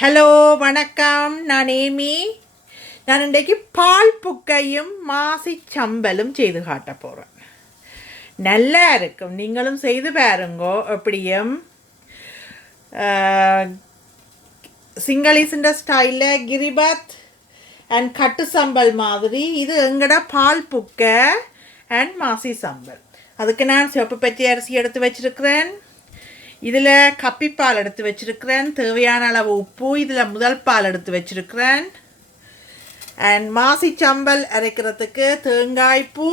Hello வணக்கம், நான் Amy. நான் இன்றைக்கு பால் புக்கையும் மாசி சம்பலும் செய்து காட்ட போகிறேன். நல்லா இருக்கும், நீங்களும் செய்து பாருங்கோ. எப்படியும் சிங்களீஸுன்ற ஸ்டைலில் கிரிபாத் அண்ட் கட்டு சம்பல் மாதிரி இது எங்கட பால் புக்கை அண்ட் மாசி சம்பல். அதுக்கு நான் சிவப்பு பச்சை அரிசி எடுத்து வச்சுருக்கிறேன். இதில் கப்பிப்பால் எடுத்து வச்சுருக்கிறேன். தேவையான அளவு உப்பு. இதில் முதல் பால் எடுத்து வச்சுருக்கிறேன். அண்ட் மாசி சம்பல் அரைக்கிறதுக்கு தேங்காய் பூ.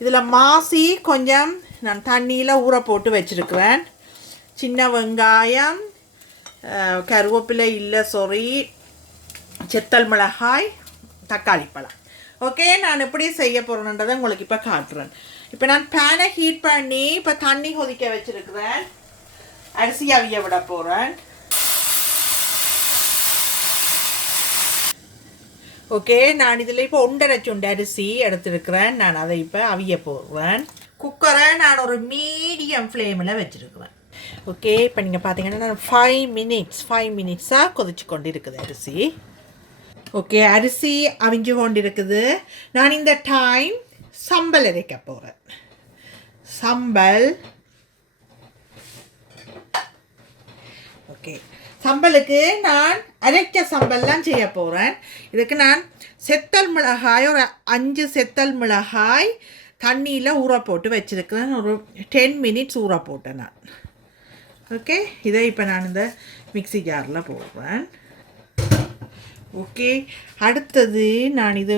இதில் மாசி கொஞ்சம் நான் தண்ணியில் ஊற போட்டு வச்சுருக்கிறேன். சின்ன வெங்காயம், கருவேப்பிலை இல்லை செத்தல் மிளகாய், தக்காளி பழம். ஓகே, நான் எப்படி செய்ய போகிறேன்றதை உங்களுக்கு இப்போ காட்டுறேன். இப்போ நான் பேனை ஹீட் பண்ணி இப்போ தண்ணி கொதிக்க வச்சுருக்கிறேன். அரிசி அவிய விட போகிறேன். ஓகே, நான் இதில் இப்போ 1.5 சுண்டு அரிசி எடுத்துருக்கிறேன். நான் அதை இப்போ அவிய போடுறேன். குக்கரை நான் ஒரு மீடியம் ஃப்ளேமில் வச்சுருக்கிறேன். ஓகே, இப்போ நீங்கள் பார்த்தீங்கன்னா நான் 5 மினிட்ஸாக கொதிச்சு கொண்டு இருக்குது அரிசி. ஓகே, அரிசி அவிஞ்சு கொண்டு இருக்குது. நான் இந்த டைம் சம்பல் அரைக்க போகிறேன். சம்பல். ஓகே, சம்பலுக்கு நான் அரைச்ச சம்பல்லாம் செய்ய போகிறேன். இதுக்கு நான் செத்தல் மிளகாய் ஒரு 5 செத்தல் மிளகாய் தண்ணியில் ஊற போட்டு வச்சுருக்கிறேன். ஒரு 10 மினிட்ஸ் ஊற போட்டேன் நான். ஓகே, இதை இப்போ நான் இந்த மிக்சி ஜாரில் போடுறேன். ஓகே, அடுத்தது நான் இது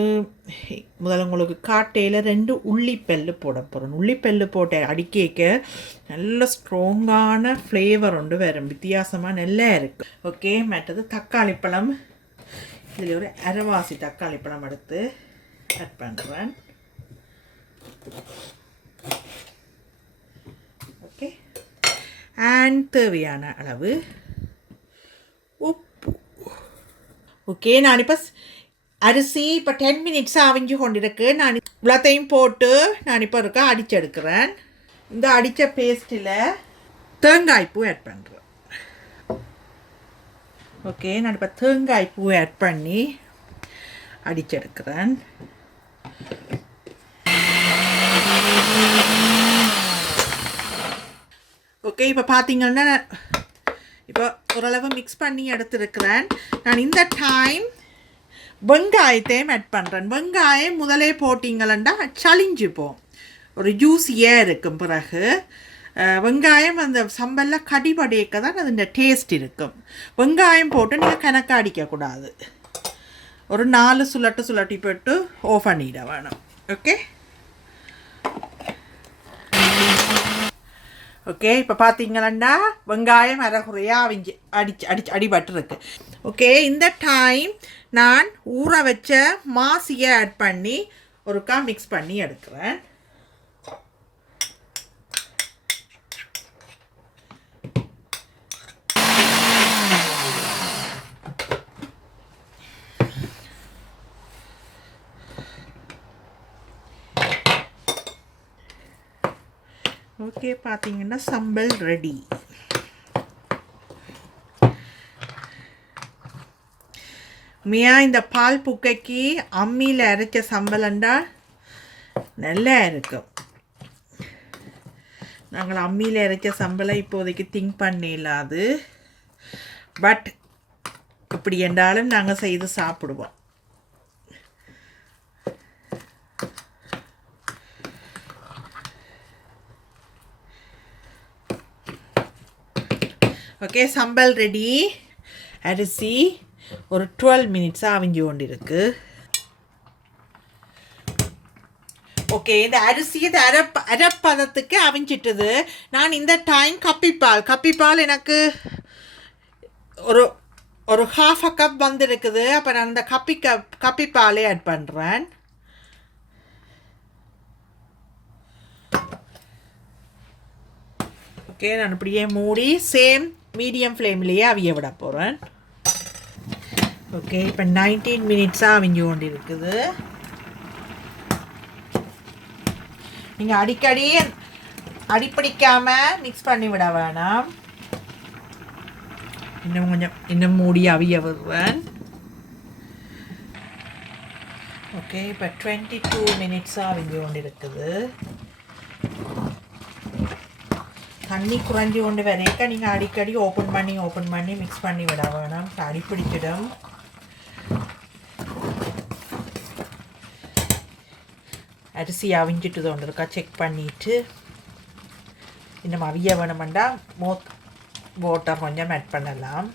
முதல்ல உங்களுக்கு காட்டையில் 2 உள்ளிப்பெல்லு போட போகிறேன். உள்ளிப்பெல்லு போட்ட அடிக்க நல்ல ஸ்ட்ராங்கான ஃப்ளேவர் ஒன்று வரும், வித்தியாசமாக நல்லா இருக்குது. ஓகே, மற்றது தக்காளி பழம். இதில் ஒரு அரைவாசி தக்காளி பழம் எடுத்து ஆட் பண்ணுறேன். ஓகே, அண்ட் தேவையான அளவு உப்பு. ஓகே, நான் இப்போ அரிசி இப்போ 10 மினிட்ஸாக அவிஞ்சு கொண்டிருக்கு. நான் இவ்வளோத்தையும் போட்டு நான் இப்போ இருக்க அடிச்செடுக்கிறேன். இந்த அடித்த பேஸ்ட்டில் தேங்காய் பூ ஆட் பண்ணுறேன். ஓகே, நான் இப்போ தேங்காய் பூ ஆட் பண்ணி அடிச்செடுக்கிறேன். ஓகே, இப்போ பார்த்தீங்கன்னா இப்போ ஓரளவு மிக்ஸ் பண்ணி எடுத்துருக்கிறேன். நான் இந்த டைம் வெங்காயத்தையும் ஆட் பண்ணுறேன். வெங்காயம் முதலே போட்டிங்களா சளிஞ்சுப்போம், ஒரு ஜூஸியாக இருக்கும். பிறகு வெங்காயம் அந்த சம்பலில் கடிபடையக்க தான் அது டேஸ்ட் இருக்கும். வெங்காயம் போட்டு நீங்கள் கணக்காக அடிக்கக்கூடாது. ஒரு 4 சுழட்டி போட்டு ஆஃப் பண்ணிட வேணும். ஓகே ஓகே, இப்போ பார்த்தீங்களா வெங்காயம் அரைகுறையாக அடிபட்டுருக்கு. ஓகே, இந்த டைம் நான் ஊற வச்ச மாசியை ஆட் பண்ணி ஒருக்கா மிக்ஸ் பண்ணி எடுக்கிறேன். ஓகே, பார்த்தீங்கன்னா சம்பல் ரெடி. இந்த பால் புக்கைக்கு அம்மியில் அரைச்ச சம்பலண்டா நல்லா இருக்கும். நாங்கள் அம்மியில் அரைச்ச சம்பளை இப்போதைக்கு திங்க் பண்ணிடலாது. பட் இப்படி என்றாலும் நாங்கள் செய்து சாப்பிடுவோம். ஓகே, சம்பல் ரெடி. அரிசி ஒரு 12 மினிட்ஸாக அவிஞ்சு கொண்டு இருக்கு. ஓகே, இந்த அரிசி இது அரைப்பதத்துக்கு அவிஞ்சிட்டுது. நான் இந்த டைம் கப்பிப்பால் எனக்கு ஒரு 1/2 கப் வந்துருக்குது. அப்போ நான் இந்த கப்பிப்பாலே ஆட் பண்ணுறேன். ஓகே, நான் இப்படியே மூடி சேம் மீடியம் ஃப்ளேம்லேயே அவிய விட போகிறேன். ஓகே, இப்போ 19 மினிட்ஸாக அவிஞ்சு கொண்டு இருக்குது. நீங்கள் அடிக்கடி அடிப்பிடிக்காமல் மிக்ஸ் பண்ணி விட வேணாம். இன்னும் மூடி அவிய வருவேன். ஓகே, இப்போ 22 மினிட்ஸாக அவிஞ்சு கொண்டு இருக்குது. தண்ணி குறைஞ்சி கொண்டு வரைக்க நீங்கள் அடிக்கடி ஓப்பன் பண்ணி மிக்ஸ் பண்ணி விட வேணும். அடி பிடிச்சிடும். அரிசி அவிஞ்சிட்டு கொண்டு இருக்கா செக் பண்ணிவிட்டு இன்னும் அவிய வேணுமெண்டா வாட்டர் கொஞ்சம் ஆட் பண்ணலாம்.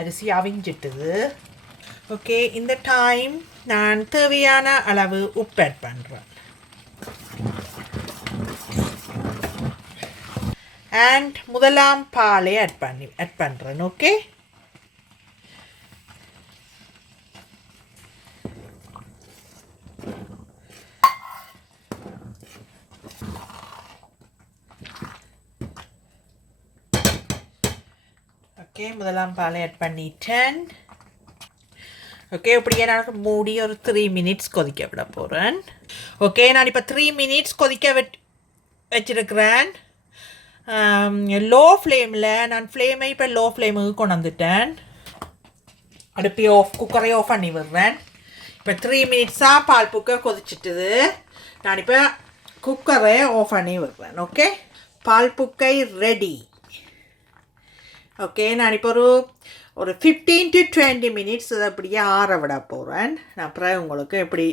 அரிசி அவிஞ்சிட்டுது. ஓகே, இந்த டைம் நான் தேவையான அளவு உப்பு ஆட் பண்ணுறேன். அண்ட் முதலாம் பாலை ஆட் பண்ணுறேன். ஓகே, முதலாம் பாலை ஆட் பண்ணிட்டேன். ஓகே, இப்படியே நான் மூடி ஒரு 3 மினிட்ஸ் கொதிக்க விட போகிறேன். ஓகே, நான் இப்போ 3 மினிட்ஸ் கொதிக்க வச்சிருக்கிறேன். லோ ஃப்ளேமில். நான் ஃப்ளேமை இப்போ லோ ஃப்ளேமுக்கு கொண்டு வந்துட்டேன். அடுப்பை குக்கரை ஆஃப் பண்ணி விடுறேன். இப்போ 3 மினிட்ஸாக பால் புக்கை கொதிச்சிட்டுது. நான் இப்போ குக்கரை ஆஃப் பண்ணி விடுறேன். ஓகே, பால் புக்கை ரெடி. ஓகே, நான் இப்போ ஒரு 15 to 20 மினிட்ஸ் அதை அப்படியே ஆற விட போகிறேன். நான் அப்புறம் உங்களுக்கு எப்படி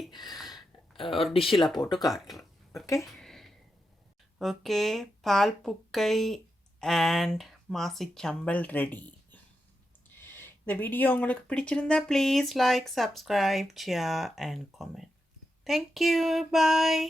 ஒரு டிஷ்ஷில் போட்டு காட்டுறேன். ஓகே ஓகே, பால் புக்கை அண்ட் மாசி சம்பல் ரெடி. இந்த வீடியோ உங்களுக்கு பிடிச்சிருந்தா please like, subscribe, share and comment. Thank you, bye.